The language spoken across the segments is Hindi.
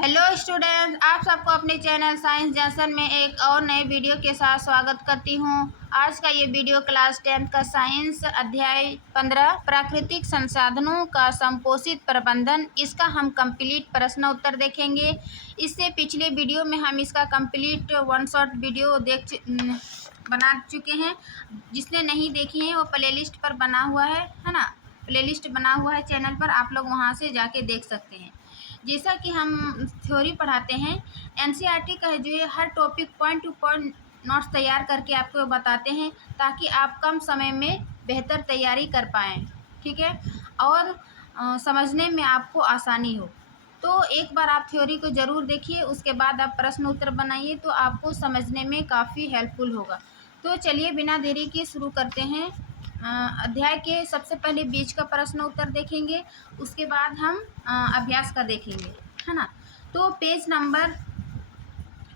हेलो स्टूडेंट्स, आप सबको अपने चैनल साइंस जंक्शन में एक और नए वीडियो के साथ स्वागत करती हूं। आज का ये वीडियो क्लास 10 का साइंस अध्याय 15 प्राकृतिक संसाधनों का संपोषित प्रबंधन, इसका हम कंप्लीट प्रश्न उत्तर देखेंगे। इससे पिछले वीडियो में हम इसका कंप्लीट वन शॉट वीडियो बना चुके हैं। जिसने नहीं देखी है वो प्लेलिस्ट पर बना हुआ है ना, प्लेलिस्ट बना हुआ है चैनल पर, आप लोग वहाँ से जाके देख सकते हैं। जैसा कि हम थ्योरी पढ़ाते हैं, एनसीईआरटी का जो है हर topic point to point notes तैयार करके आपको बताते हैं ताकि आप कम समय में बेहतर तैयारी कर पाएँ, ठीक है, और समझने में आपको आसानी हो। तो एक बार आप थ्योरी को ज़रूर देखिए, उसके बाद आप प्रश्न उत्तर बनाइए तो आपको समझने में काफ़ी हेल्पफुल होगा। तो चलिए बिना देरी के शुरू करते हैं। अध्याय के सबसे पहले बीच का प्रश्न उत्तर देखेंगे, उसके बाद हम अभ्यास का देखेंगे, है ना। तो पेज नंबर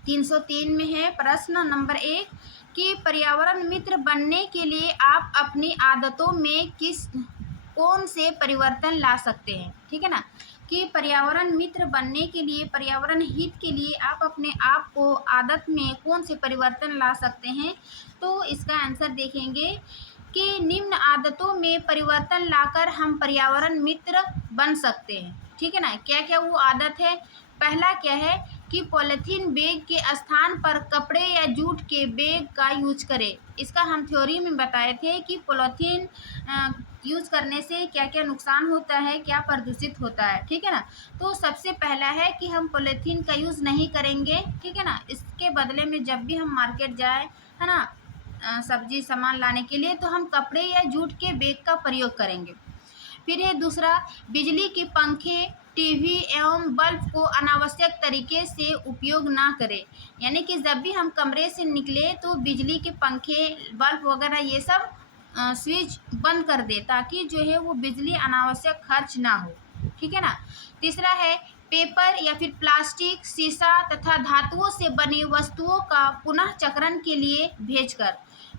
303 में है प्रश्न नंबर 1 कि पर्यावरण मित्र बनने के लिए आप अपनी आदतों में कौन से परिवर्तन ला सकते हैं, ठीक है ना। कि पर्यावरण मित्र बनने के लिए, पर्यावरण हित के लिए आप अपने आप को आदत में कौन से परिवर्तन ला सकते हैं। तो इसका आंसर देखेंगे कि निम्न आदतों में परिवर्तन लाकर हम पर्यावरण मित्र बन सकते हैं, ठीक है ना। क्या क्या वो आदत है। पहला क्या है कि पॉलीथीन बैग के स्थान पर कपड़े या जूट के बैग का यूज करें। इसका हम थ्योरी में बताए थे कि पॉलीथीन यूज़ करने से क्या क्या नुकसान होता है, क्या प्रदूषित होता है, ठीक है ना। तो सबसे पहला है कि हम पॉलीथीन का यूज़ नहीं करेंगे, ठीक है ना। इसके बदले में जब भी हम मार्केट जाए, है ना, सब्जी सामान लाने के लिए, तो हम कपड़े या जूट के बैग का प्रयोग करेंगे। फिर है दूसरा, बिजली के पंखे, टीवी एवं बल्ब को अनावश्यक तरीके से उपयोग ना करें। यानी कि जब भी हम कमरे से निकले तो बिजली के पंखे, बल्ब वगैरह ये सब स्विच बंद कर दे ताकि जो है वो बिजली अनावश्यक खर्च ना हो, ठीक है ना। तीसरा है पेपर या फिर प्लास्टिक, शीशा तथा धातुओं से बनी वस्तुओं का पुनः चक्रण के लिए भेजकर,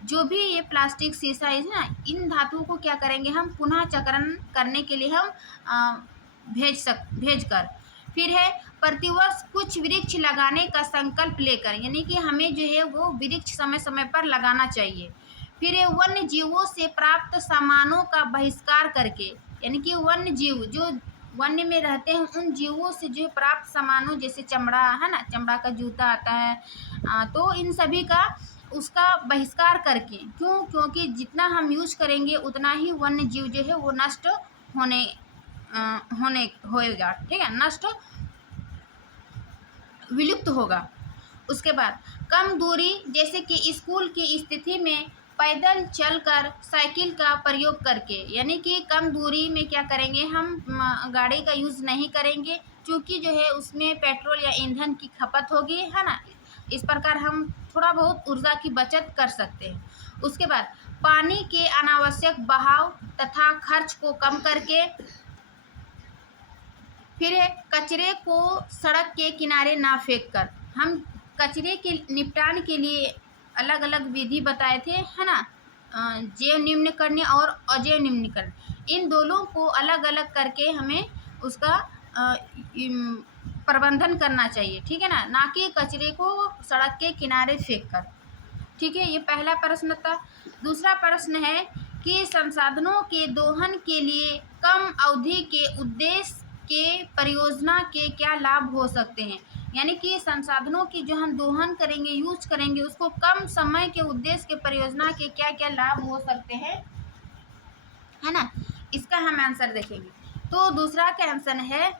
जो भी ये प्लास्टिक, शीशा है ना, इन धातुओं को क्या करेंगे हम पुनः चक्रण करने के लिए हम भेजकर। फिर है प्रतिवर्ष कुछ वृक्ष लगाने का संकल्प लेकर, यानी कि हमें जो है वो वृक्ष समय समय पर लगाना चाहिए। फिर है वन्य जीवों से प्राप्त सामानों का बहिष्कार करके, यानी कि वन्य जीव जो वन्य में रहते हैं उन जीवों से जो प्राप्त सामानों, जैसे चमड़ा है ना, चमड़ा का जूता आता है, तो इन सभी का उसका बहिष्कार करके, क्योंकि जितना हम यूज करेंगे उतना ही वन्य जीव जो है वो नष्ट होएगा, ठीक है, नष्ट विलुप्त होगा। उसके बाद कम दूरी, जैसे कि स्कूल की स्थिति में पैदल चलकर, साइकिल का प्रयोग करके, यानी कि कम दूरी में क्या करेंगे हम गाड़ी का यूज़ नहीं करेंगे, क्योंकि जो है उसमें पेट्रोल या ईंधन की खपत होगी, है ना। इस प्रकार हम थोड़ा बहुत ऊर्जा की बचत कर सकते हैं। उसके बाद पानी के अनावश्यक बहाव तथा खर्च को कम करके। फिर है कचरे को सड़क के किनारे ना फेंक कर, हम कचरे के निपटान के लिए अलग अलग विधि बताए थे, है ना, जैव निम्नीकरण और अजैव निम्नीकरण, इन दोनों को अलग अलग करके हमें उसका प्रबंधन करना चाहिए, ठीक है ना कि कचरे को सड़क के किनारे फेंक कर, ठीक है। ये पहला प्रश्न था। दूसरा प्रश्न है कि संसाधनों के दोहन के लिए कम अवधि के उद्देश्य के परियोजना के क्या लाभ हो सकते हैं। यानी कि संसाधनों की जो हम दोहन करेंगे, यूज करेंगे, उसको कम समय के उद्देश्य के परियोजना के क्या क्या लाभ हो सकते हैं, है ना, इसका हम आंसर देखेंगे। तो दूसरा का आंसर है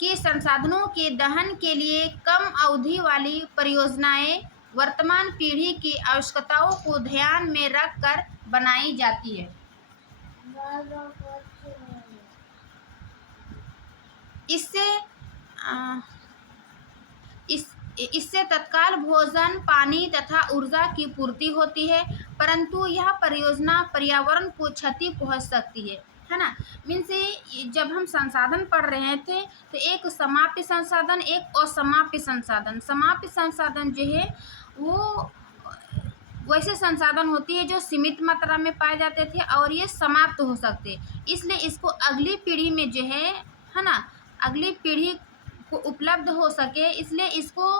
कि संसाधनों के दहन के लिए कम अवधि वाली परियोजनाएं वर्तमान पीढ़ी की आवश्यकताओं को ध्यान में रखकर बनाई जाती है। इससे तत्काल भोजन, पानी तथा ऊर्जा की पूर्ति होती है, परंतु यह परियोजना पर्यावरण को क्षति पहुंच सकती है ना। मीन्स जब हम संसाधन पढ़ रहे थे तो एक समाप्य संसाधन, एक असमाप्य संसाधन। समाप्य संसाधन जो है वो वैसे संसाधन होती है जो सीमित मात्रा में पाए जाते थे और ये समाप्त हो सकते, इसलिए इसको अगली पीढ़ी में जो है ना, अगली पीढ़ी को उपलब्ध हो सके, इसलिए इसको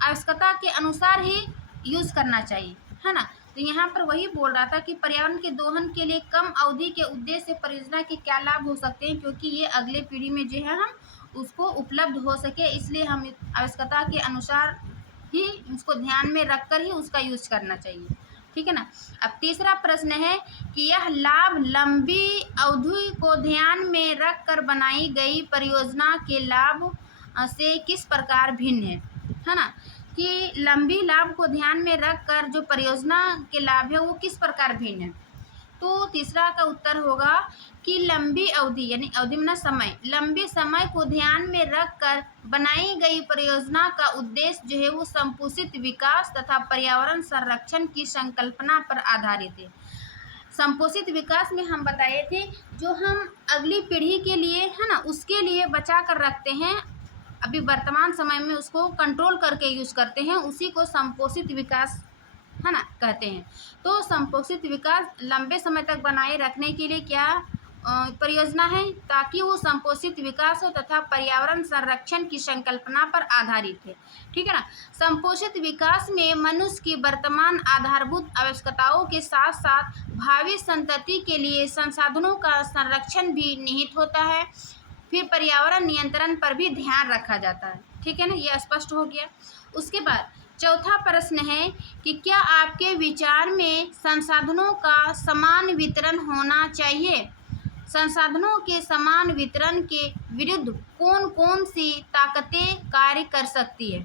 आवश्यकता के अनुसार ही यूज़ करना चाहिए, है ना। तो यहाँ पर वही बोल रहा था कि पर्यावरण के दोहन के लिए कम अवधि के उद्देश्य से परियोजना के क्या लाभ हो सकते हैं, क्योंकि ये अगले पीढ़ी में जो है हम उसको उपलब्ध हो सके, इसलिए हम आवश्यकता के अनुसार ही उसको ध्यान में रखकर ही उसका यूज करना चाहिए, ठीक है ना। अब तीसरा प्रश्न है कि यह लाभ लंबी अवधि को ध्यान में रखकर बनाई गई परियोजना के लाभ से किस प्रकार भिन्न है ना। कि लंबी लाभ को ध्यान में रखकर जो परियोजना के लाभ है वो किस प्रकार भिन्न है। तो तीसरा का उत्तर होगा कि लंबी अवधि यानी अवधि में समय, लंबे समय को ध्यान में रखकर बनाई गई परियोजना का उद्देश्य जो है वो संपोषित विकास तथा पर्यावरण संरक्षण की संकल्पना पर आधारित है। संपोषित विकास में हम बताए थे जो हम अगली पीढ़ी के लिए है ना उसके लिए बचा कर रखते हैं, अभी वर्तमान समय में उसको कंट्रोल करके यूज करते हैं, उसी को संपोषित विकास है ना कहते हैं। तो संपोषित विकास लंबे समय तक बनाए रखने के लिए क्या परियोजना है, ताकि वो संपोषित विकास हो तथा पर्यावरण संरक्षण की संकल्पना पर आधारित है, ठीक है ना। संपोषित विकास में मनुष्य की वर्तमान आधारभूत आवश्यकताओं के साथ साथ भावी संतति के लिए संसाधनों का संरक्षण भी निहित होता है। फिर पर्यावरण नियंत्रण पर भी ध्यान रखा जाता है, ठीक है ना, ये स्पष्ट हो गया। उसके बाद चौथा प्रश्न है कि क्या आपके विचार में संसाधनों का समान वितरण होना चाहिए। संसाधनों के समान वितरण के विरुद्ध कौन कौन सी ताकतें कार्य कर सकती है,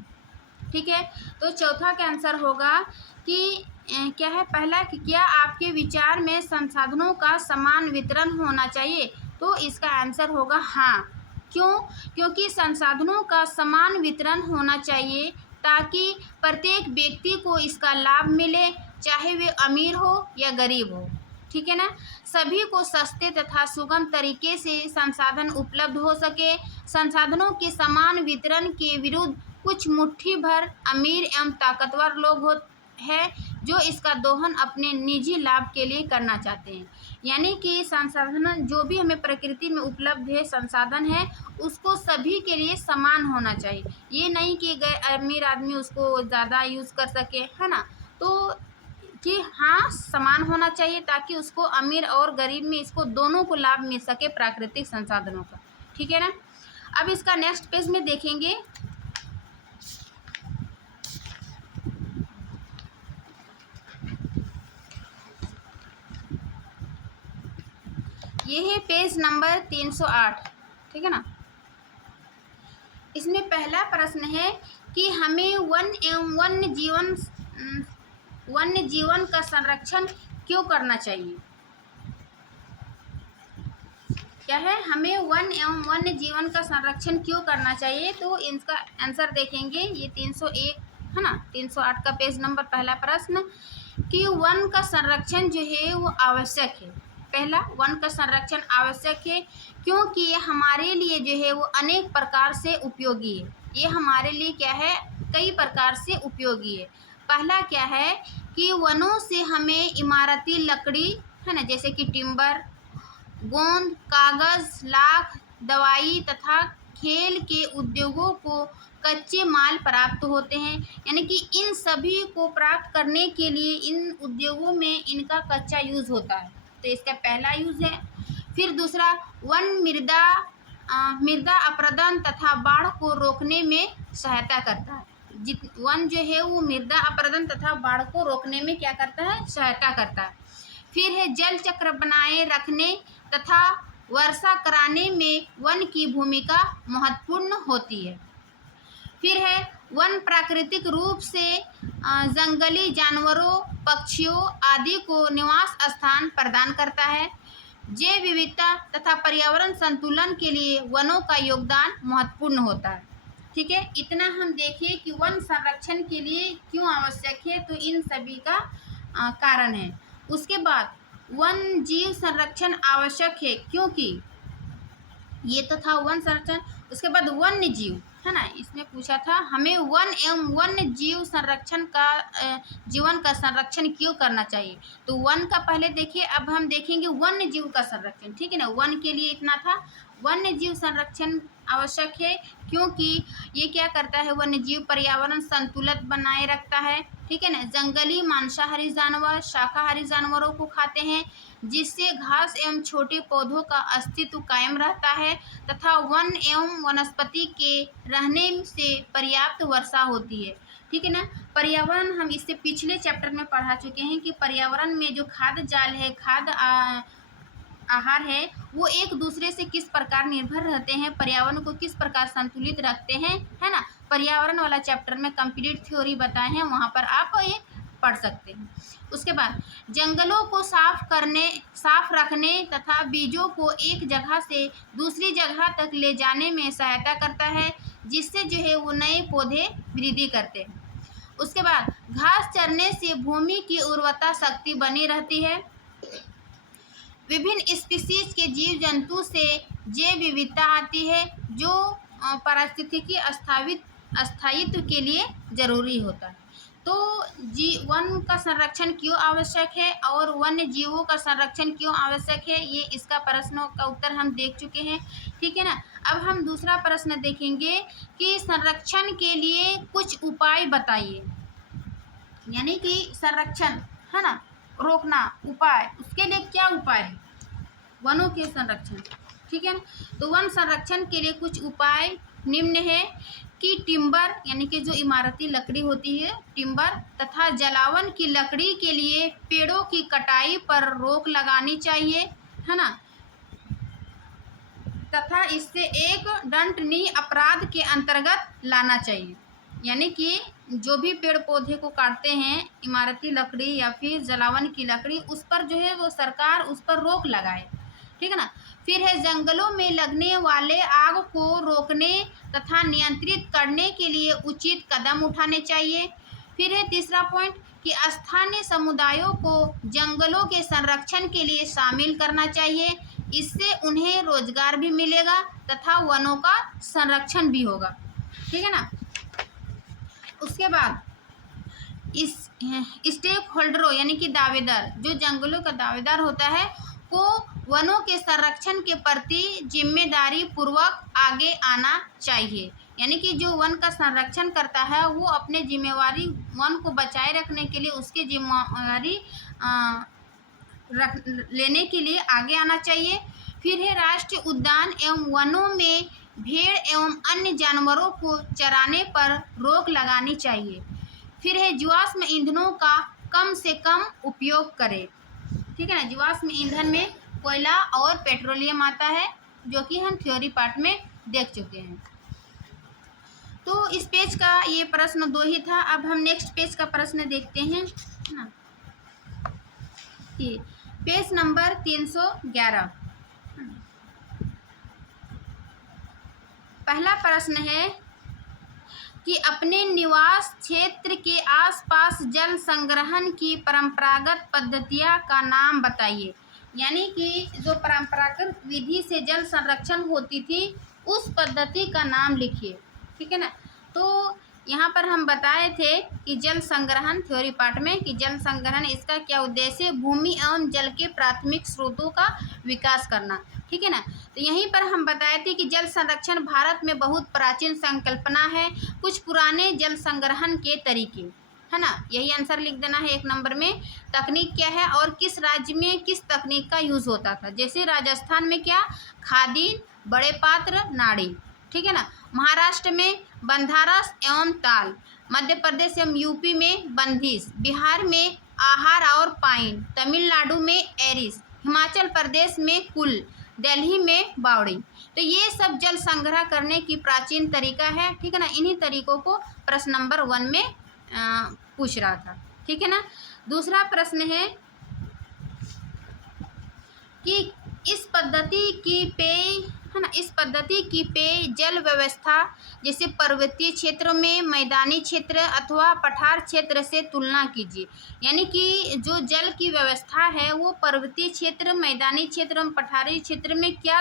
ठीक है। तो चौथा का आंसर होगा कि क्या है, पहला कि क्या आपके विचार में संसाधनों का समान वितरण होना चाहिए, तो इसका आंसर होगा हाँ। क्यों, क्योंकि संसाधनों का समान वितरण होना चाहिए ताकि प्रत्येक व्यक्ति को इसका लाभ मिले, चाहे वे अमीर हो या गरीब हो, ठीक है ना। सभी को सस्ते तथा सुगम तरीके से संसाधन उपलब्ध हो सके। संसाधनों के समान वितरण के विरुद्ध कुछ मुट्ठी भर अमीर एवं ताकतवर लोग हैं जो इसका दोहन अपने निजी लाभ के लिए करना चाहते हैं। यानी कि संसाधन जो भी हमें प्रकृति में उपलब्ध है संसाधन है उसको सभी के लिए समान होना चाहिए, ये नहीं कि अमीर आदमी उसको ज़्यादा यूज़ कर सके, है ना। तो कि हाँ समान होना चाहिए ताकि उसको अमीर और गरीब में इसको दोनों को लाभ मिल सके प्राकृतिक संसाधनों का, ठीक है ना। अब इसका नेक्स्ट पेज में देखेंगे, ये है पेज नंबर 308, ठीक है ना। इसमें पहला प्रश्न है कि हमें वन्य जीवन का संरक्षण क्यों करना चाहिए। क्या है, हमें वन एवं वन्य जीवन का संरक्षण क्यों करना चाहिए। तो इसका आंसर देखेंगे, ये 301 है ना, 308 का पेज नंबर पहला प्रश्न कि वन का संरक्षण जो है वो आवश्यक है। पहला, वन का संरक्षण आवश्यक है क्योंकि ये हमारे लिए जो है वो अनेक प्रकार से उपयोगी है। ये हमारे लिए क्या है, कई प्रकार से उपयोगी है। पहला क्या है कि वनों से हमें इमारती लकड़ी है ना, जैसे कि टिम्बर, गोंद, कागज, लाख, दवाई तथा खेल के उद्योगों को कच्चे माल प्राप्त होते हैं। यानी कि इन सभी को प्राप्त करने के लिए इन उद्योगों में इनका कच्चा यूज़ होता है, तो इसका पहला यूज़ है। फिर दूसरा, वन मृदा अपरदन तथा बाढ़ को रोकने में सहायता करता है। वन जो है वो मृदा अपरदन तथा बाढ़ को रोकने में क्या करता है, सहायता करता है। फिर है जल चक्र बनाए रखने तथा वर्षा कराने में वन की भूमिका महत्वपूर्ण होती है। फिर है वन प्राकृतिक रूप से जंगली जानवरों, पक्षियों आदि को निवास स्थान प्रदान करता है। जैव विविधता तथा पर्यावरण संतुलन के लिए वनों का योगदान महत्वपूर्ण होता है, ठीक है। इतना हम देखिए कि वन संरक्षण के लिए क्यों आवश्यक है, तो इन सभी का कारण है। उसके बाद वन जीव संरक्षण आवश्यक है क्योंकि ये तो था वन संरक्षण। उसके बाद वन्य जीव है ना, इसमें पूछा था हमें वन एवं वन्य जीव संरक्षण का जीवन का संरक्षण क्यों करना चाहिए। तो वन का पहले देखिए, अब हम देखेंगे वन्य जीव का संरक्षण, ठीक है ना। वन के लिए इतना था, वन्य जीव संरक्षण आवश्यक है, क्योंकि ये क्या करता है, वन्यजीव पर्यावरण संतुलित बनाए रखता है। ठीक है ना। जंगली मांसाहारी जानवर शाकाहारी जानवरों को खाते हैं, जिससे घास एवं छोटे पौधों का अस्तित्व कायम रहता है तथा वन एवं वनस्पति के रहने से पर्याप्त वर्षा होती है। ठीक है ना। पर्यावरण हम इससे पिछले चैप्टर में पढ़ा चुके हैं कि पर्यावरण में जो खाद्य जाल है, खाद्य आहार है, वो एक दूसरे से किस प्रकार निर्भर रहते हैं, पर्यावरण को किस प्रकार संतुलित रखते हैं, है ना। पर्यावरण वाला चैप्टर में कंप्लीट थ्योरी बताए हैं, वहाँ पर आप ये पढ़ सकते हैं। उसके बाद जंगलों को साफ रखने तथा बीजों को एक जगह से दूसरी जगह तक ले जाने में सहायता करता है, जिससे जो है वो नए पौधे वृद्धि करते हैं। उसके बाद घास चरने से भूमि की उर्वरता शक्ति बनी रहती है। विभिन्न स्पीशीज के जीव जंतु से जैव विविधता आती है, जो पारिस्थितिकी स्थायित्व के लिए जरूरी होता है। तो वन का संरक्षण क्यों आवश्यक है और वन्य जीवों का संरक्षण क्यों आवश्यक है, ये इसका प्रश्नों का उत्तर हम देख चुके हैं। ठीक है ना। अब हम दूसरा प्रश्न देखेंगे कि संरक्षण के लिए कुछ उपाय बताइए, यानी कि संरक्षण, है ना, रोकना, उपाय, उसके लिए क्या उपाय है वनों के संरक्षण। ठीक है ना। तो वन संरक्षण के लिए कुछ उपाय निम्न है कि टिम्बर यानी कि जो इमारती लकड़ी होती है, टिम्बर तथा जलावन की लकड़ी के लिए पेड़ों की कटाई पर रोक लगानी चाहिए, है ना, तथा इससे एक दंडनीय अपराध के अंतर्गत लाना चाहिए। यानी कि जो भी पेड़ पौधे को काटते हैं, इमारती लकड़ी या फिर जलावन की लकड़ी, उस पर जो है वो सरकार उस पर रोक लगाए। ठीक है ना। फिर है जंगलों में लगने वाले आग को रोकने तथा नियंत्रित करने के लिए उचित कदम उठाने चाहिए। फिर है तीसरा पॉइंट कि स्थानीय समुदायों को जंगलों के संरक्षण के लिए शामिल करना चाहिए, इससे उन्हें रोजगार भी मिलेगा तथा वनों का संरक्षण भी होगा। ठीक है ना। उसके बाद इस स्टेक होल्डरों यानी कि दावेदार, जो जंगलों का दावेदार होता है, को वनों के संरक्षण के प्रति जिम्मेदारी पूर्वक आगे आना चाहिए। यानी कि जो वन का संरक्षण करता है वो अपने जिम्मेवारी वन को बचाए रखने के लिए उसकी जिम्मेवारी लेने के लिए आगे आना चाहिए। फिर है राष्ट्रीय उद्यान एवं वनों में भेड़ एवं अन्य जानवरों को चराने पर रोक लगानी चाहिए। फिर है जीवाश्म ईंधनों का कम से कम उपयोग करें। ठीक है ना। जीवाश्म ईंधन में कोयला और पेट्रोलियम आता है, जो कि हम थ्योरी पार्ट में देख चुके हैं। तो इस पेज का ये प्रश्न 2 ही था। अब हम नेक्स्ट पेज का प्रश्न देखते हैं, है ना। ये पेज नंबर 311। पहला प्रश्न है कि अपने निवास क्षेत्र के आसपास जल संग्रहण की परंपरागत पद्धतियां का नाम बताइए। यानी कि जो परंपरागत विधि से जल संरक्षण होती थी उस पद्धति का नाम लिखिए। ठीक है ना। तो यहाँ पर हम बताए थे कि जल संग्रहण थ्योरी पार्ट में कि जल संग्रहण इसका क्या उद्देश्य, भूमि एवं जल के प्राथमिक स्रोतों का विकास करना। ठीक है ना। तो यहीं पर हम बताए थे कि जल संरक्षण भारत में बहुत प्राचीन संकल्पना है। कुछ पुराने जल संग्रहण के तरीके, है ना, यही आंसर लिख देना है 1 नंबर में। तकनीक क्या है और किस राज्य में किस तकनीक का यूज़ होता था। जैसे राजस्थान में क्या, खादीन, बड़े पात्र, नाड़ी। ठीक है ना। महाराष्ट्र में बंधारस एवं ताल, मध्य प्रदेश एवं यूपी में बंदिश, बिहार में आहार और पाइन, तमिलनाडु में एरिस, हिमाचल प्रदेश में कुल, दिल्ली में बावड़ी। तो ये सब जल संग्रह करने की प्राचीन तरीका है। ठीक है ना। इन्हीं तरीकों को प्रश्न नंबर 1 में पूछ रहा था। ठीक है ना। दूसरा प्रश्न है कि इस पद्धति की पेय जल व्यवस्था जैसे पर्वतीय क्षेत्रों में, मैदानी क्षेत्र अथवा पठार क्षेत्र से तुलना कीजिए। यानी कि जो जल की व्यवस्था है वो पर्वतीय क्षेत्र, मैदानी क्षेत्र और पठारी क्षेत्र में क्या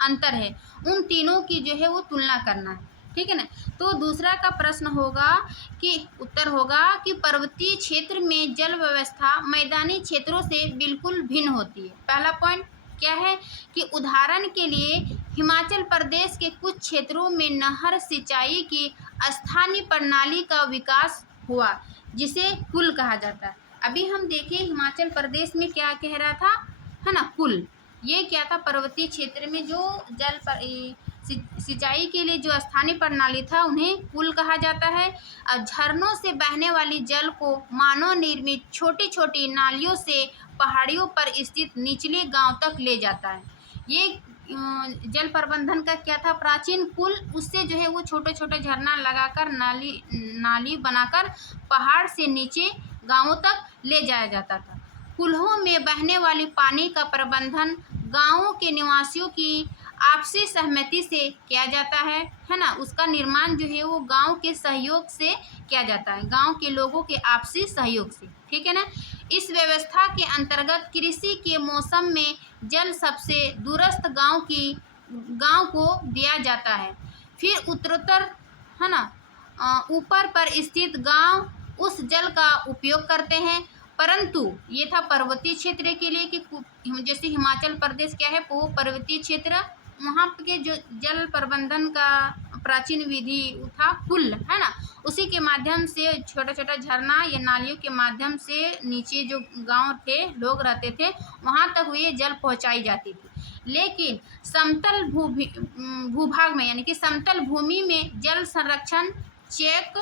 अंतर है, उन तीनों की जो है वो तुलना करना है। ठीक है ना। तो दूसरा का प्रश्न होगा कि उत्तर होगा कि पर्वतीय क्षेत्र में जल व्यवस्था मैदानी क्षेत्रों से बिल्कुल भिन्न होती है। पहला पॉइंट। क्या है कि उदाहरण के लिए हिमाचल प्रदेश के कुछ क्षेत्रों में नहर सिंचाई की स्थानीय प्रणाली का विकास हुआ, जिसे कुल कहा जाता है। अभी हम देखें हिमाचल प्रदेश में क्या कह रहा था, है ना, कुल। ये क्या था, पर्वतीय क्षेत्र में जो जल सिंचाई के लिए जो स्थानीय प्रणाली था उन्हें कुल कहा जाता है। और झरनों से बहने वाली जल को मानव निर्मित छोटी छोटी नालियों से पहाड़ियों पर स्थित निचले गांव तक ले जाता है। ये जल प्रबंधन का क्या था, प्राचीन कुल। उससे जो है वो छोटे छोटे झरना लगाकर नाली बनाकर पहाड़ से नीचे गांवों तक ले जाया जाता था। कुल्हों में बहने वाली पानी का प्रबंधन गांवों के निवासियों की आपसी सहमति से किया जाता है ना। उसका निर्माण जो है वो गांव के सहयोग से किया जाता है, गांव के लोगों के आपसी सहयोग से, ठीक है ना। इस व्यवस्था के अंतर्गत कृषि के मौसम में जल सबसे दूरस्थ गांव को दिया जाता है। फिर उत्तरोत्तर, है ना, ऊपर पर स्थित गांव उस जल का उपयोग करते हैं। परंतु ये था पर्वतीय क्षेत्र के लिए कि जैसे हिमाचल प्रदेश क्या है, वो पर्वतीय क्षेत्र, वहाँ के जो जल प्रबंधन का प्राचीन विधि था कुल, है ना। उसी के माध्यम से छोटा छोटा झरना या नालियों के माध्यम से नीचे जो गांव थे, लोग रहते थे, वहाँ तक ये जल पहुँचाई जाती थी। लेकिन समतल भूभाग में, यानी कि समतल भूमि में जल संरक्षण चेक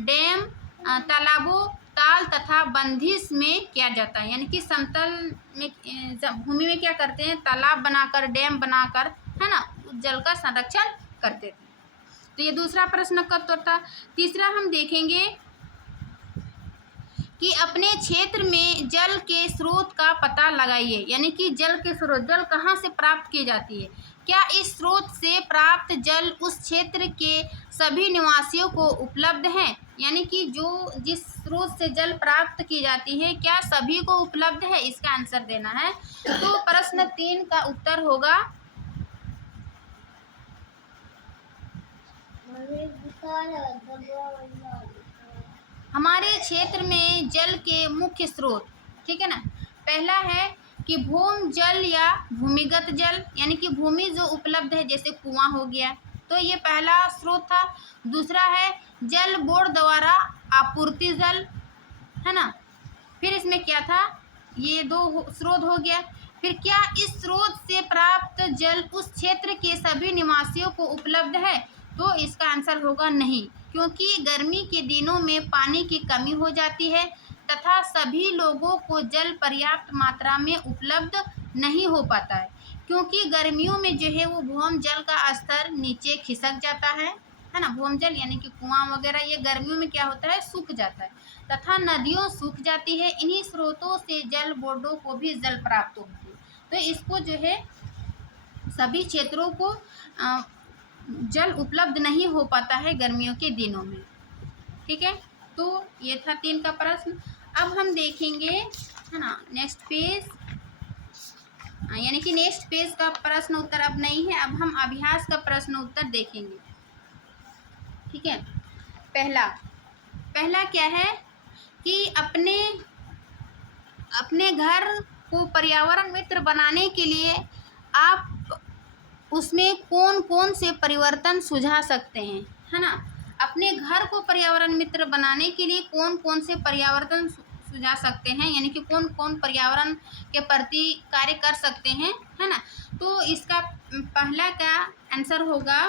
डैम, तालाबों, ताल तथा बंदिश में किया जाता है। यानी कि समतल में भूमि में क्या करते हैं, तालाब बनाकर, डैम बनाकर, है ना, जल का संरक्षण करते थे। तो ये दूसरा प्रश्न का उत्तर था। तीसरा हम देखेंगे कि अपने क्षेत्र में जल के स्रोत का पता लगाइए। यानी कि जल के स्रोत, जल कहाँ से प्राप्त की जाती है, क्या इस स्रोत से प्राप्त जल उस क्षेत्र के सभी निवासियों को उपलब्ध है। यानी कि जो जिस स्रोत से जल प्राप्त की जाती है क्या सभी को उपलब्ध है, इसका आंसर देना है। तो प्रश्न 3 का उत्तर होगा हमारे क्षेत्र में जल के मुख्य स्रोत, ठीक है ना। पहला है कि भूम जल या भूमिगत जल, यानी कि भूमि जो उपलब्ध है, जैसे कुआं हो गया, तो ये पहला स्रोत था। दूसरा है जल बोर्ड द्वारा आपूर्ति जल, है ना। फिर इसमें क्या था, ये 2 स्रोत हो गया। फिर क्या इस स्रोत से प्राप्त जल उस क्षेत्र के सभी निवासियों को उपलब्ध है, तो इसका आंसर होगा नहीं, क्योंकि गर्मी के दिनों में पानी की कमी हो जाती है तथा सभी लोगों को जल पर्याप्त मात्रा में उपलब्ध नहीं हो पाता है, क्योंकि गर्मियों में जो है वो भूम जल का स्तर नीचे खिसक जाता है ना। भूम जल यानी कि कुआं वगैरह, ये गर्मियों में क्या होता है, सूख जाता है तथा नदियों सूख जाती है। इन्हीं स्रोतों से जल बोर्डों को भी जल प्राप्त होती है। तो इसको जो है सभी क्षेत्रों को जल उपलब्ध नहीं हो पाता है गर्मियों के दिनों में, ठीक है। तो ये था 3 का प्रश्न। अब हम देखेंगे, है ना, नेक्स्ट पेज, यानी कि नेक्स्ट पेज का प्रश्न उत्तर अब नहीं है, अब हम अभ्यास का प्रश्न उत्तर देखेंगे, ठीक है। पहला क्या है कि अपने घर को पर्यावरण मित्र बनाने के लिए आप उसमें कौन कौन से परिवर्तन सुझा सकते हैं, है ना। अपने घर को पर्यावरण मित्र बनाने के लिए कौन कौन से परिवर्तन सुझा सकते हैं, यानी कि कौन कौन पर्यावरण के प्रति कार्य कर सकते हैं, है ना। तो इसका पहला का आंसर होगा,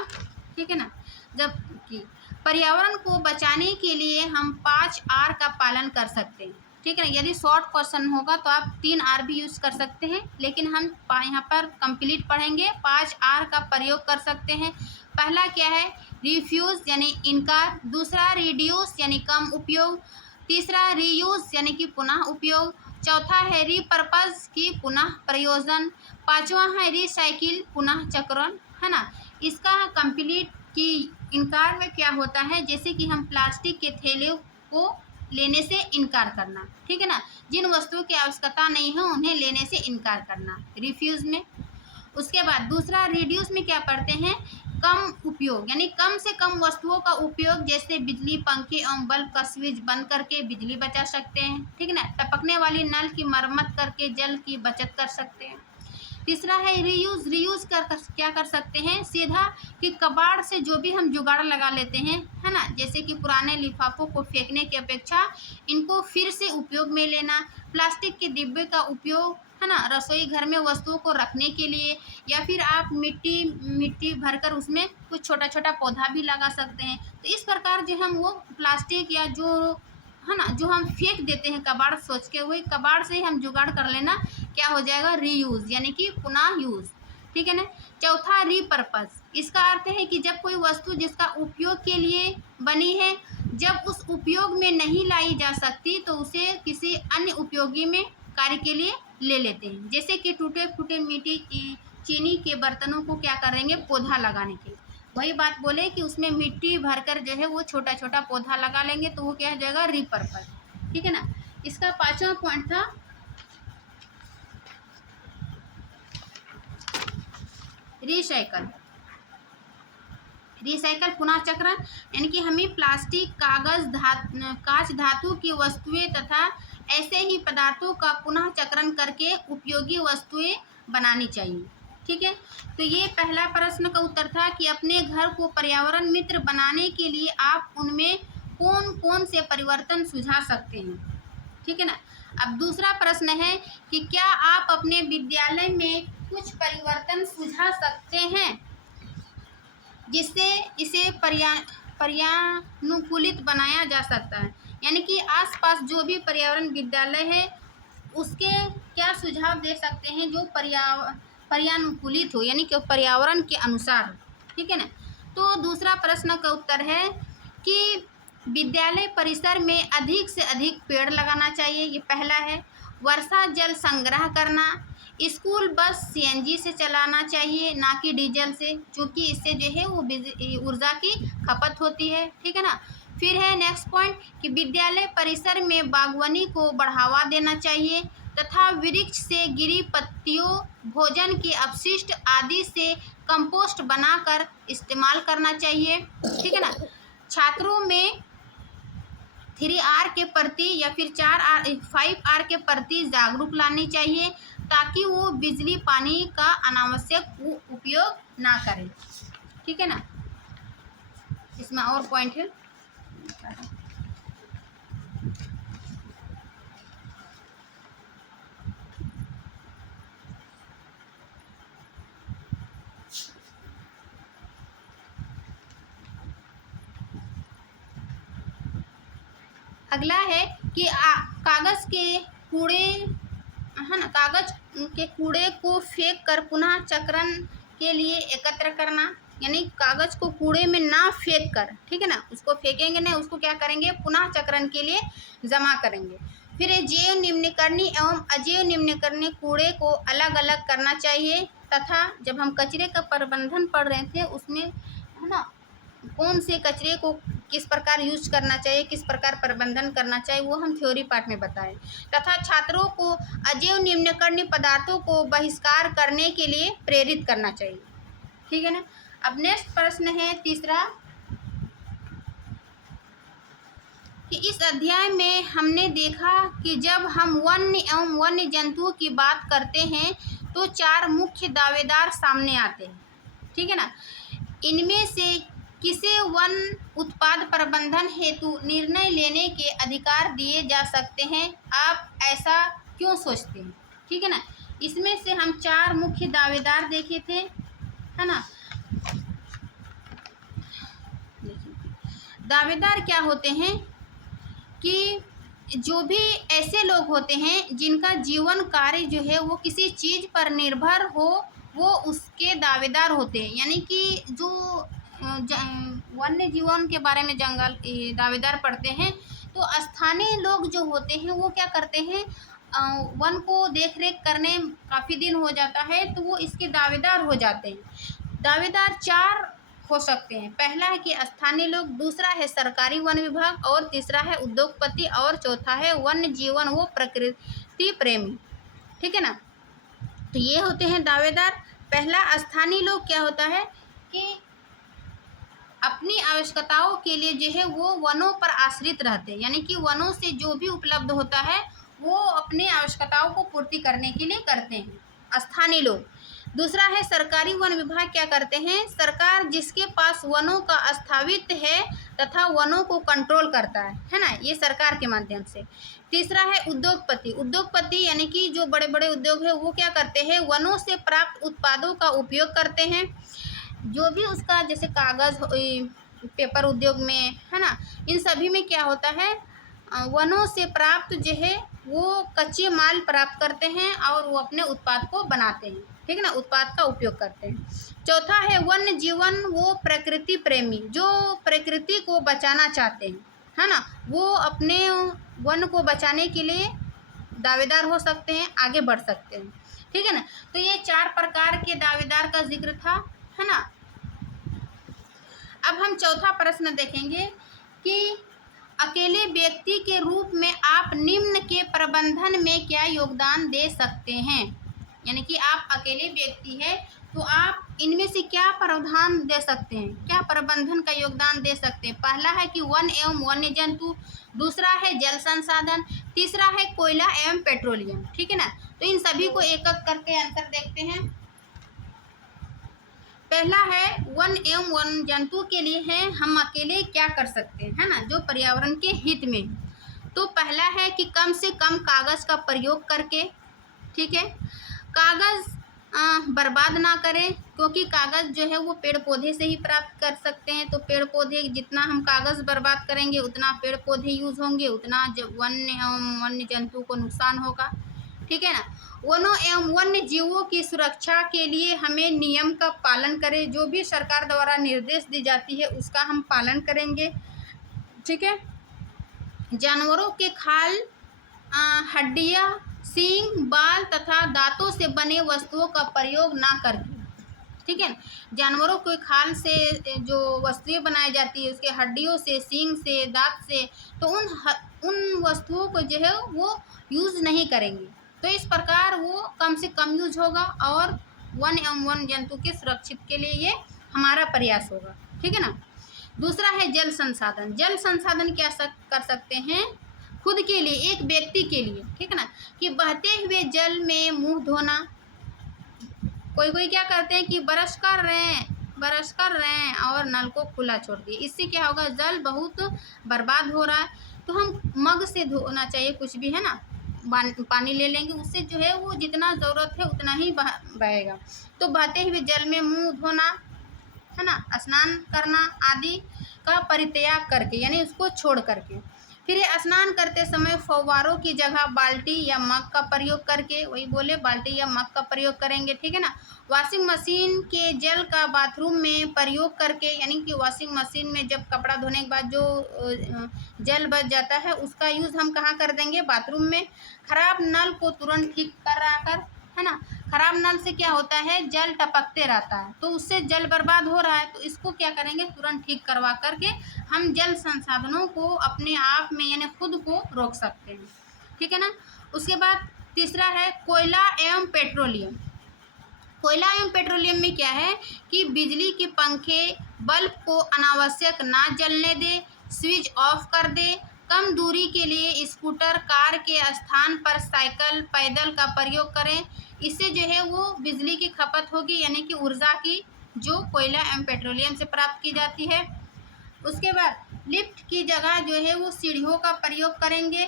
ठीक है ना, जबकि पर्यावरण को बचाने के लिए हम 5 R का पालन कर सकते हैं, ठीक है ना। यदि शॉर्ट क्वेश्चन होगा तो आप 3 R भी यूज़ कर सकते हैं, लेकिन हम यहाँ पर कंप्लीट पढ़ेंगे, 5 R का प्रयोग कर सकते हैं। पहला क्या है, रिफ्यूज़ यानी इनकार। दूसरा रिड्यूस यानी कम उपयोग। तीसरा रीयूज़ यानी कि पुनः उपयोग। चौथा है रीपर्पज़ की पुनः प्रयोजन। पाँचवा है रिसाइकिल पुनः चक्रण, है ना। इसका कंप्लीट कि इनकार में क्या होता है, जैसे कि हम प्लास्टिक के थैले को लेने से इनकार करना, ठीक है ना। जिन वस्तुओं की आवश्यकता नहीं है उन्हें लेने से इनकार करना, रिफ्यूज़ में। उसके बाद दूसरा रिड्यूस में क्या पढ़ते हैं, कम उपयोग, यानी कम से कम वस्तुओं का उपयोग, जैसे बिजली, पंखे एवं बल्ब का स्विच बंद करके बिजली बचा सकते हैं, ठीक है ना। टपकने वाली नल की मरम्मत करके जल की बचत कर सकते हैं। तीसरा है रीयूज। रीयूज क्या कर सकते हैं, सीधा कि कबाड़ से जो भी हम जुगाड़ लगा लेते हैं, है ना, जैसे कि पुराने लिफाफों को फेंकने की अपेक्षा इनको फिर से उपयोग में लेना। प्लास्टिक के डिब्बे का उपयोग, है ना, रसोई घर में वस्तुओं को रखने के लिए, या फिर आप मिट्टी भरकर उसमें कुछ छोटा छोटा पौधा भी लगा सकते हैं। तो इस प्रकार जो हम वो प्लास्टिक या जो, है ना, जो हम फेंक देते हैं कबाड़ सोच के, वही कबाड़ से ही हम जुगाड़ कर लेना, क्या हो जाएगा, रीयूज, यानी कि पुनः यूज। ठीक है ना। चौथा रीपर्पस। इसका अर्थ है कि जब कोई वस्तु जिसका उपयोग के लिए बनी है, जब उस उपयोग में नहीं लाई जा सकती तो उसे किसी अन्य उपयोगी में कार्य के लिए ले लेते हैं। जैसे कि टूटे फूटे मिट्टी की चीनी के बर्तनों को क्या करेंगे, पौधा लगाने के लिए। वही बात बोले कि उसमें मिट्टी भरकर जो है वो छोटा छोटा पौधा लगा लेंगे, तो वो क्या हो जाएगा, रीपर्पस। ठीक है ना। इसका पांचवा पॉइंट था रिसाइकल। रिसाइकल पुनः चक्रण, यानी कि हमें प्लास्टिक, कांच, धातु की वस्तुएं तथा ऐसे ही पदार्थों का पुनः चक्रण करके उपयोगी वस्तुएं बनानी चाहिए। ठीक है। तो ये पहला प्रश्न का उत्तर था कि अपने घर को पर्यावरण मित्र बनाने के लिए आप उनमें कौन कौन से परिवर्तन सुझा सकते हैं। ठीक है ना। अब दूसरा प्रश्न है कि क्या आप अपने विद्यालय में कुछ परिवर्तन सुझा सकते हैं जिससे इसे पर्यानुकूलित बनाया जा सकता है, यानी कि आसपास जो भी पर्यावरण विद्यालय है उसके क्या सुझाव दे सकते हैं जो पर्यानुकूलित हो, यानी कि पर्यावरण के अनुसार। ठीक है ना। तो दूसरा प्रश्न का उत्तर है कि विद्यालय परिसर में अधिक से अधिक पेड़ लगाना चाहिए, ये पहला है। वर्षा जल संग्रह करना, स्कूल बस सीएनजी से चलाना चाहिए, ना कि डीजल से, क्योंकि इससे जो है वो ऊर्जा की खपत होती है। ठीक है ना। फिर है नेक्स्ट पॉइंट कि विद्यालय परिसर में बागवानी को बढ़ावा देना चाहिए तथा वृक्ष से गिरी पत्तियों, भोजन के अपशिष्ट आदि से कंपोस्ट बनाकर इस्तेमाल करना चाहिए। ठीक है ना। छात्रों में 3R के प्रति या फिर 5R के प्रति जागरूक लानी चाहिए ताकि वो बिजली पानी का अनावश्यक उपयोग ना करें। ठीक है ना। इसमें और पॉइंट है, अगला है कि कागज के कूड़े, है ना, कागज के कूड़े को फेंक कर पुनः चक्रण के लिए एकत्र करना, यानी कागज को कूड़े में ना फेंक कर, ठीक है ना, उसको फेंकेंगे नहीं, उसको क्या करेंगे, पुनः चक्रण के लिए जमा करेंगे। फिर जैव निम्नीकरणीय एवं अजैव निम्नीकरणीय कूड़े को अलग अलग करना चाहिए तथा जब हम कचरे का प्रबंधन पढ़ रहे थे उसमें, है ना, कौन से कचरे को किस प्रकार यूज करना चाहिए, किस प्रकार प्रबंधन करना चाहिए, वो हम थ्योरी पार्ट में बताएं। तथा छात्रों को अजैव निम्नीकरणीय पदार्थों को बहिष्कार करने के लिए प्रेरित करना चाहिए। ठीक है ना। अब नेक्स्ट प्रश्न है तीसरा कि इस अध्याय में हमने देखा कि जब हम वन्य एवं वन्य जंतुओं की बात करते हैं तो 4 मुख्य दावेदार सामने आते हैं। ठीक है ना। इनमें से किसे वन उत्पाद प्रबंधन हेतु निर्णय लेने के अधिकार दिए जा सकते हैं, आप ऐसा क्यों सोचते हैं। ठीक है ना। इसमें से हम 4 मुख्य दावेदार देखे थे, है ना। दावेदार क्या होते हैं कि जो भी ऐसे लोग होते हैं जिनका जीवन कार्य जो है वो किसी चीज़ पर निर्भर हो, वो उसके दावेदार होते हैं। यानी कि जो वन्य जीवन के बारे में जंगल दावेदार पढ़ते हैं, तो स्थानीय लोग जो होते हैं वो क्या करते हैं, वन को देख रेख करने काफ़ी दिन हो जाता है तो वो इसके दावेदार हो जाते हैं। दावेदार 4 हो सकते हैं। पहला है कि स्थानीय लोग, दूसरा है सरकारी वन विभाग, और तीसरा है उद्योगपति, और चौथा है वन्य जीवन वो प्रकृति प्रेमी। ठीक है ना। तो ये होते हैं दावेदार। पहला स्थानीय लोग क्या होता है कि अपनी आवश्यकताओं के लिए जो है वो वनों पर आश्रित रहते हैं, यानी कि वनों से जो भी उपलब्ध होता है वो अपनी आवश्यकताओं को पूर्ति करने के लिए करते हैं। स्थानीय लोग। दूसरा है सरकारी वन विभाग क्या करते हैं, सरकार जिसके पास वनों का स्थायित्व है तथा वनों को कंट्रोल करता है ना, ये सरकार के माध्यम से। तीसरा है उद्योगपति। उद्योगपति यानी कि जो बड़े बड़े उद्योग है वो क्या करते हैं, वनों से प्राप्त उत्पादों का उपयोग करते हैं, जो भी उसका जैसे कागज़, पेपर उद्योग में है ना, इन सभी में क्या होता है, वनों से प्राप्त जो है वो कच्चे माल प्राप्त करते हैं और वो अपने उत्पाद को बनाते हैं, ठीक है ना, उत्पाद का उपयोग करते हैं। चौथा है वन्य जीवन, वो प्रकृति प्रेमी, जो प्रकृति को बचाना चाहते हैं, है ना, वो अपने वन को बचाने के लिए दावेदार हो सकते हैं, आगे बढ़ सकते हैं, ठीक है ना। तो ये 4 प्रकार के दावेदार का जिक्र था, है ना। अब हम चौथा प्रश्न देखेंगे कि अकेले व्यक्ति के रूप में आप निम्न के प्रबंधन में क्या योगदान दे सकते हैं, यानी कि आप अकेले व्यक्ति हैं तो आप इनमें से क्या प्रावधान दे सकते हैं, क्या प्रबंधन का योगदान दे सकते हैं। पहला है कि वन एवं वन्य जंतु, दूसरा है जल संसाधन, तीसरा है कोयला एवं पेट्रोलियम, ठीक है ना। तो इन सभी को एक एक करके आंसर देखते हैं। पहला है वन एवं वन्य जंतु के लिए है हम अकेले क्या कर सकते हैं, है ना, जो पर्यावरण के हित में। तो पहला है कि कम से कम कागज़ का प्रयोग करके, ठीक है, कागज़ बर्बाद ना करें, क्योंकि कागज़ जो है वो पेड़ पौधे से ही प्राप्त कर सकते हैं। तो पेड़ पौधे जितना हम कागज़ बर्बाद करेंगे उतना पेड़ पौधे यूज़ होंगे, उतना वन्य एवं वन्य जंतु को नुकसान होगा, ठीक है ना। वनों एवं वन्य जीवों की सुरक्षा के लिए हमें नियम का पालन करें, जो भी सरकार द्वारा निर्देश दी जाती है उसका हम पालन करेंगे, ठीक है। जानवरों के खाल, हड्डियाँ, सींग, बाल तथा दांतों से बने वस्तुओं का प्रयोग ना करके, ठीक है। जानवरों के खाल से जो वस्तुएं बनाई जाती है, उसके हड्डियों से, सींग से, दांत से, तो उन वस्तुओं को जो है वो यूज़ नहीं करेंगे। तो इस प्रकार वो कम से कम यूज होगा और वन एवं वन्य जंतु के सुरक्षित के लिए ये हमारा प्रयास होगा, ठीक है ना। दूसरा है जल संसाधन। जल संसाधन क्या कर सकते हैं खुद के लिए, एक व्यक्ति के लिए, ठीक है ना, कि बहते हुए जल में मुंह धोना। कोई कोई क्या करते हैं कि ब्रश कर रहे हैं और नल को खुला छोड़ दिए, इससे क्या होगा, जल बहुत बर्बाद हो रहा है। तो हम मग से धोना चाहिए कुछ भी, है ना, पानी ले लेंगे, उससे जो है वो जितना ज़रूरत है उतना ही बहेगा। तो बहते हुए जल में मुंह धोना, है ना, स्नान करना आदि का परित्याग करके, यानी उसको छोड़ करके। फिर ये स्नान करते समय फव्वारों की जगह बाल्टी या मग का प्रयोग करके, वही बोले बाल्टी या मग का प्रयोग करेंगे, ठीक है ना। वॉशिंग मशीन के जल का बाथरूम में प्रयोग करके, यानी कि वॉशिंग मशीन में जब कपड़ा धोने के बाद जो जल बच जाता है उसका यूज़ हम कहाँ कर देंगे, बाथरूम में। खराब नल को तुरंत ठीक कर, है ना, खराब नल से क्या होता है, जल टपकते रहता है, तो उससे जल बर्बाद हो रहा है। तो इसको क्या करेंगे, तुरंत ठीक करवा करके हम जल संसाधनों को अपने आप में यानी खुद को रोक सकते हैं, ठीक है ना। उसके बाद तीसरा है कोयला एवं पेट्रोलियम। कोयला एवं पेट्रोलियम में क्या है कि बिजली के पंखे, बल्ब को अनावश्यक ना जलने दे, स्विच ऑफ कर दे, कम दूरी के लिए स्कूटर, कार के स्थान पर साइकिल, पैदल का प्रयोग करें। इससे जो है वो बिजली की खपत होगी, यानी कि ऊर्जा की जो कोयला एवं पेट्रोलियम से प्राप्त की जाती है। उसके बाद लिफ्ट की जगह जो है वो सीढ़ियों का प्रयोग करेंगे,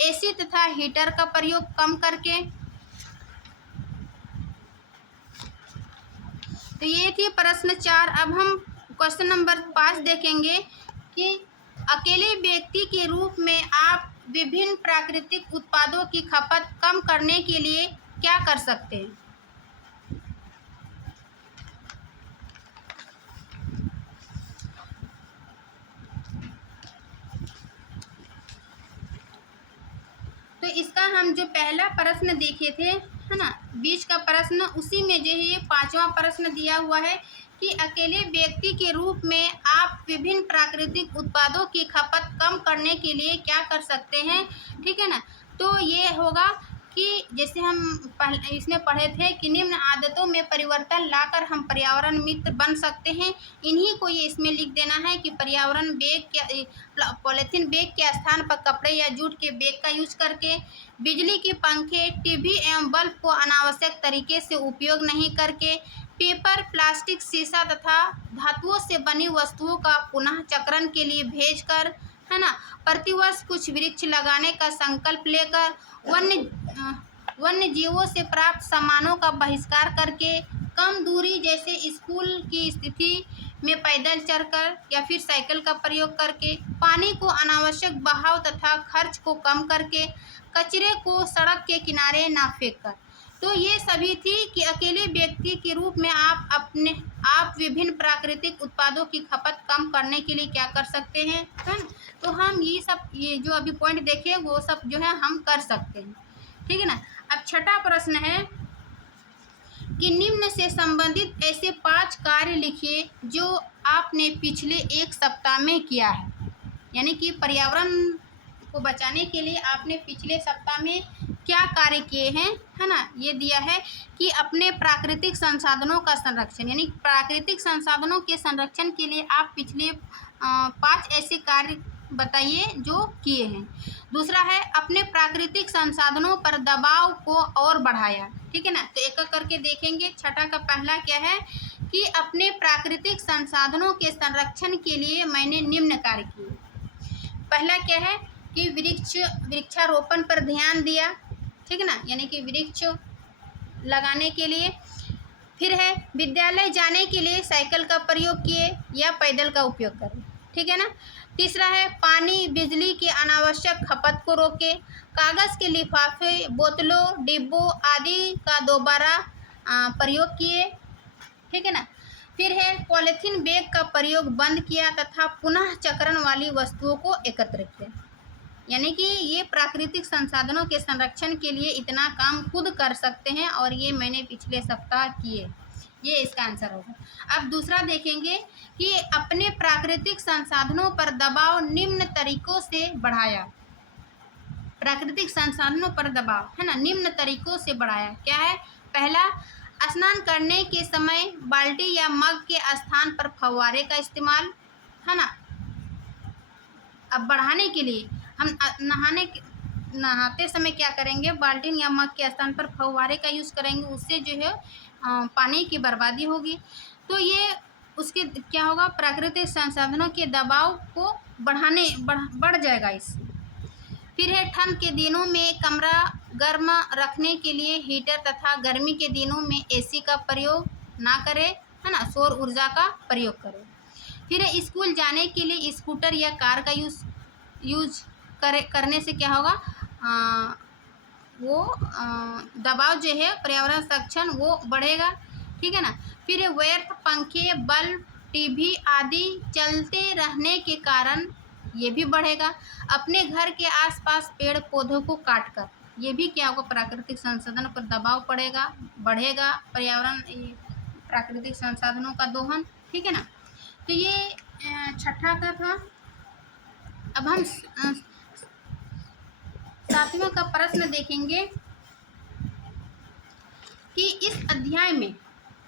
एसी तथा हीटर का प्रयोग कम करके। तो ये थी प्रश्न 4। अब हम क्वेश्चन नंबर 5 देखेंगे कि अकेले व्यक्ति के रूप में आप विभिन्न प्राकृतिक उत्पादों की खपत कम करने के लिए क्या कर सकते हैं। तो इसका हम जो पहला प्रश्न देखे थे, है ना, बीच का प्रश्न, उसी में जो है ये 5वां प्रश्न दिया हुआ है कि अकेले व्यक्ति के रूप में आप विभिन्न प्राकृतिक उत्पादों की खपत कम करने के लिए क्या कर सकते हैं, ठीक है ना। तो ये होगा कि जैसे हम इसमें पढ़े थे कि निम्न आदतों में परिवर्तन लाकर हम पर्यावरण मित्र बन सकते हैं। इन्हीं को ये इसमें लिख देना है कि पर्यावरण बैग के पॉलीथीन बैग के स्थान पर कपड़े या जूट के बैग का यूज करके, बिजली के पंखे, टीवी एवं बल्ब को अनावश्यक तरीके से उपयोग नहीं करके, पेपर, प्लास्टिक, शीशा तथा धातुओं से बनी वस्तुओं का पुनः चक्रण के लिए भेजकर, है ना, प्रतिवर्ष कुछ वृक्ष लगाने का संकल्प लेकर, वन्य जीवों से प्राप्त सामानों का बहिष्कार करके, कम दूरी जैसे स्कूल की स्थिति में पैदल चलकर या फिर साइकिल का प्रयोग करके, पानी को अनावश्यक बहाव तथा खर्च को कम करके, कचरे को सड़क के किनारे ना फेंककर। तो ये सभी थी कि अकेले व्यक्ति के रूप में आप विभिन्न प्राकृतिक उत्पादों की खपत कम करने के लिए क्या कर सकते हैं, है ना। तो हम ये जो अभी पॉइंट देखे वो सब जो है हम कर सकते हैं, ठीक है ना। अब छठा प्रश्न है कि निम्न से संबंधित ऐसे 5 कार्य लिखिए जो आपने पिछले 1 सप्ताह में किया है। यानी कि पर्यावरण को बचाने के लिए आपने पिछले सप्ताह में क्या कार्य किए हैं, है ना। ये दिया है कि अपने प्राकृतिक संसाधनों का संरक्षण, यानी प्राकृतिक संसाधनों के संरक्षण के लिए आप पिछले 5 ऐसे कार्य बताइए जो किए हैं। दूसरा है अपने प्राकृतिक संसाधनों पर दबाव को और बढ़ाया, ठीक है ना। तो एक एक करके देखेंगे। छठा का पहला क्या है कि अपने प्राकृतिक संसाधनों के संरक्षण के लिए मैंने निम्न कार्य किए। पहला क्या है कि वृक्षारोपण पर ध्यान दिया, ठीक है ना, यानी कि वृक्ष लगाने के लिए। फिर है विद्यालय जाने के लिए साइकिल का प्रयोग किए या पैदल का उपयोग करें, ठीक है ना। तीसरा है पानी बिजली की अनावश्यक खपत को रोके, कागज़ के लिफाफे, बोतलों, डिब्बों आदि का दोबारा प्रयोग किए, ठीक है ना। फिर है पॉलीथीन बैग का प्रयोग बंद किया तथा पुनः चक्रण वाली वस्तुओं को एकत्र किया। यानी कि ये प्राकृतिक संसाधनों के संरक्षण के लिए इतना काम खुद कर सकते हैं और ये मैंने पिछले सप्ताह किए। ये इसका आंसर होगा। अब दूसरा देखेंगे कि अपने प्राकृतिक संसाधनों पर दबाव निम्न तरीकों से बढ़ाया। प्राकृतिक संसाधनों पर दबाव, है ना, निम्न तरीकों से बढ़ाया। क्या है? पहला, स्नान करने के समय बाल्टी या मग के स्थान पर फव्वारे का इस्तेमाल, है ना। अब बढ़ाने के लिए हम नहाते समय क्या करेंगे, बाल्टी या मग के स्थान पर फव्वारे का यूज़ करेंगे, उससे जो है पानी की बर्बादी होगी। तो ये उसके क्या होगा, प्राकृतिक संसाधनों के दबाव को बढ़ जाएगा इससे। फिर है ठंड के दिनों में कमरा गर्म रखने के लिए हीटर तथा गर्मी के दिनों में एसी का प्रयोग ना करें, है ना, सौर ऊर्जा का प्रयोग करें। फिर है स्कूल जाने के लिए स्कूटर या कार का यूज करने से क्या होगा, दबाव जो है पर्यावरण संरक्षण वो बढ़ेगा, ठीक है ना। फिर व्यर्थ पंखे, बल्ब, टीवी आदि चलते रहने के कारण ये भी बढ़ेगा। अपने घर के आसपास पेड़ पौधों को काटकर ये भी क्या होगा, प्राकृतिक संसाधनों पर दबाव बढ़ेगा, पर्यावरण प्राकृतिक संसाधनों का दोहन, ठीक है ना। तो ये छठा का था। अब हम 7वां का प्रश्न देखेंगे कि इस अध्याय में,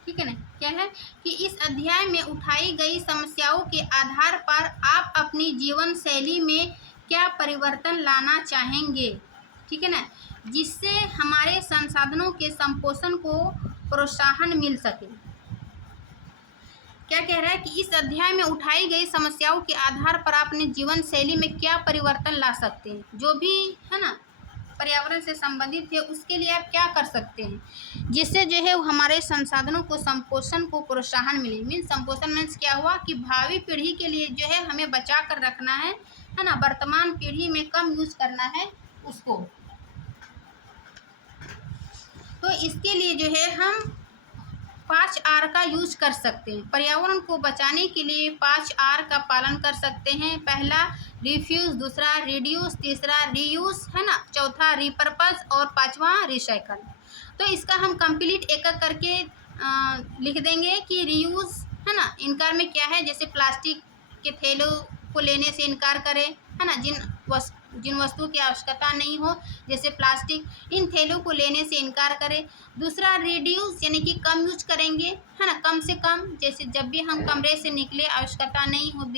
ठीक है ना, क्या है कि इस अध्याय में उठाई गई समस्याओं के आधार पर आप अपनी जीवन शैली में क्या परिवर्तन लाना चाहेंगे, ठीक है ना, जिससे हमारे संसाधनों के संपोषण को प्रोत्साहन मिल सके। क्या कह रहा है कि इस अध्याय में उठाई गई समस्याओं के आधार पर आप अपने जीवन शैली में क्या परिवर्तन ला सकते हैं, जो भी है ना पर्यावरण से संबंधित है उसके लिए आप क्या कर सकते हैं, जिससे जो है हमारे संसाधनों को संपोषण को प्रोत्साहन मिले। मीन्स संपोषण मीन्स क्या हुआ कि भावी पीढ़ी के लिए जो है हमें बचा कर रखना है ना, वर्तमान पीढ़ी में कम यूज करना है उसको। तो इसके लिए जो है हम 5R का यूज कर सकते हैं। पर्यावरण को बचाने के लिए 5R का पालन कर सकते हैं। पहला रिफ्यूज, दूसरा रिड्यूस, तीसरा रीयूज, है ना, चौथा रिपर्पस और 5वां रिसाइकल। तो इसका हम कंप्लीट एक एक करके लिख देंगे कि रीयूज, है ना, इनकार में क्या है, जैसे प्लास्टिक के थैलों को लेने से इनकार करें, है ना, जिन जिन वस्तुओं की आवश्यकता नहीं हो, जैसे प्लास्टिक, इन थैलों को लेने से इनकार करें। दूसरा, रिड्यूस यानी कि कम यूज करेंगे, है ना, कम से कम। जैसे जब भी हम कमरे से निकले, आवश्यकता नहीं हो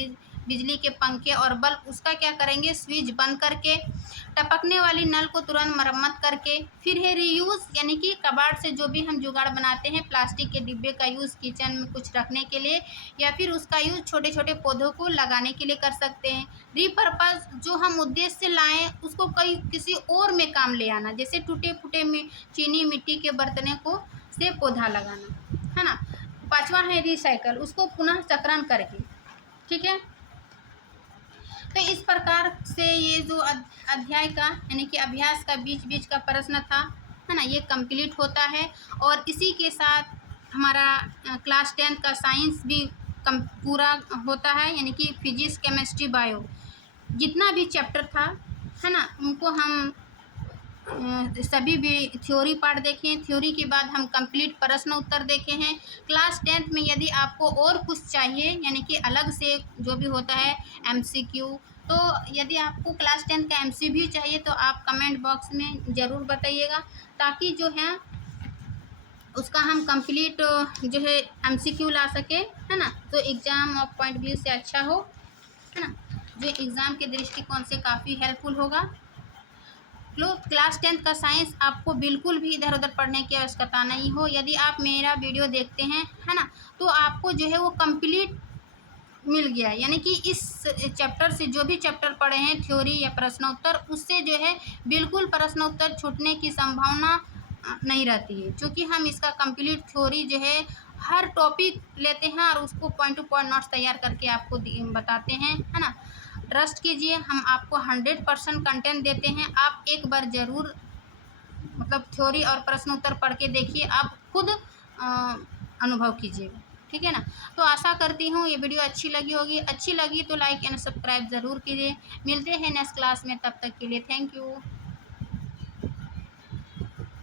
बिजली के पंखे और बल्ब, उसका क्या करेंगे, स्विच बंद करके। टपकने वाली नल को तुरंत मरम्मत करके। फिर है रीयूज, यानी कि कबाड़ से जो भी हम जुगाड़ बनाते हैं, प्लास्टिक के डिब्बे का यूज़ किचन में कुछ रखने के लिए, या फिर उसका यूज़ छोटे छोटे पौधों को लगाने के लिए कर सकते हैं। रीपर्पस, जो हम उद्देश्य से लाएं उसको कई किसी और में काम ले आना, जैसे टूटे फूटे में चीनी मिट्टी के बर्तनों को से पौधा लगाना, है ना। पांचवा है रिसाइकल, उसको पुनः चक्रण करके, ठीक है। तो इस प्रकार से ये जो अध्याय का यानी कि अभ्यास का बीच बीच का प्रश्न था, है ना, ये कंप्लीट होता है। और इसी के साथ हमारा क्लास 10 का साइंस भी पूरा होता है, यानी कि फिजिक्स, केमिस्ट्री, बायो, जितना भी चैप्टर था, है ना, उनको हम सभी भी थ्योरी पार्ट देखे हैं। थ्योरी के बाद हम कंप्लीट प्रश्न उत्तर देखे हैं। क्लास 10 में यदि आपको और कुछ चाहिए, यानी कि अलग से जो भी होता है MCQ, तो यदि आपको क्लास 10 का MCQ चाहिए तो आप कमेंट बॉक्स में ज़रूर बताइएगा, ताकि जो है उसका हम कंप्लीट जो है MCQ ला सके, है ना, तो एग्ज़ाम ऑफ पॉइंट व्यू से अच्छा हो, है ना, जो एग्ज़ाम के दृष्टिकोण से काफ़ी हेल्पफुल होगा। क्लास 10 का साइंस आपको बिल्कुल भी इधर उधर पढ़ने की आवश्यकता नहीं हो। यदि आप मेरा वीडियो देखते हैं, है ना, तो आपको जो है वो कंप्लीट मिल गया, यानी कि इस चैप्टर से जो भी चैप्टर पढ़े हैं, थ्योरी या प्रश्नोत्तर, उससे जो है बिल्कुल प्रश्नोत्तर छूटने की संभावना नहीं रहती है, क्योंकि हम इसका कंप्लीट थ्योरी जो है हर टॉपिक लेते हैं और उसको पॉइंट टू पॉइंट नोट्स तैयार करके आपको बताते हैं, है ना। ट्रस्ट कीजिए, हम आपको 100% कंटेंट देते हैं। आप एक बार ज़रूर मतलब थ्योरी और प्रश्न उत्तर पढ़ के देखिए, आप खुद अनुभव कीजिएगा, ठीक है ना। तो आशा करती हूँ ये वीडियो अच्छी लगी होगी। अच्छी लगी तो लाइक एंड सब्सक्राइब ज़रूर कीजिए। मिलते हैं नेक्स्ट क्लास में, तब तक के लिए थैंक यू।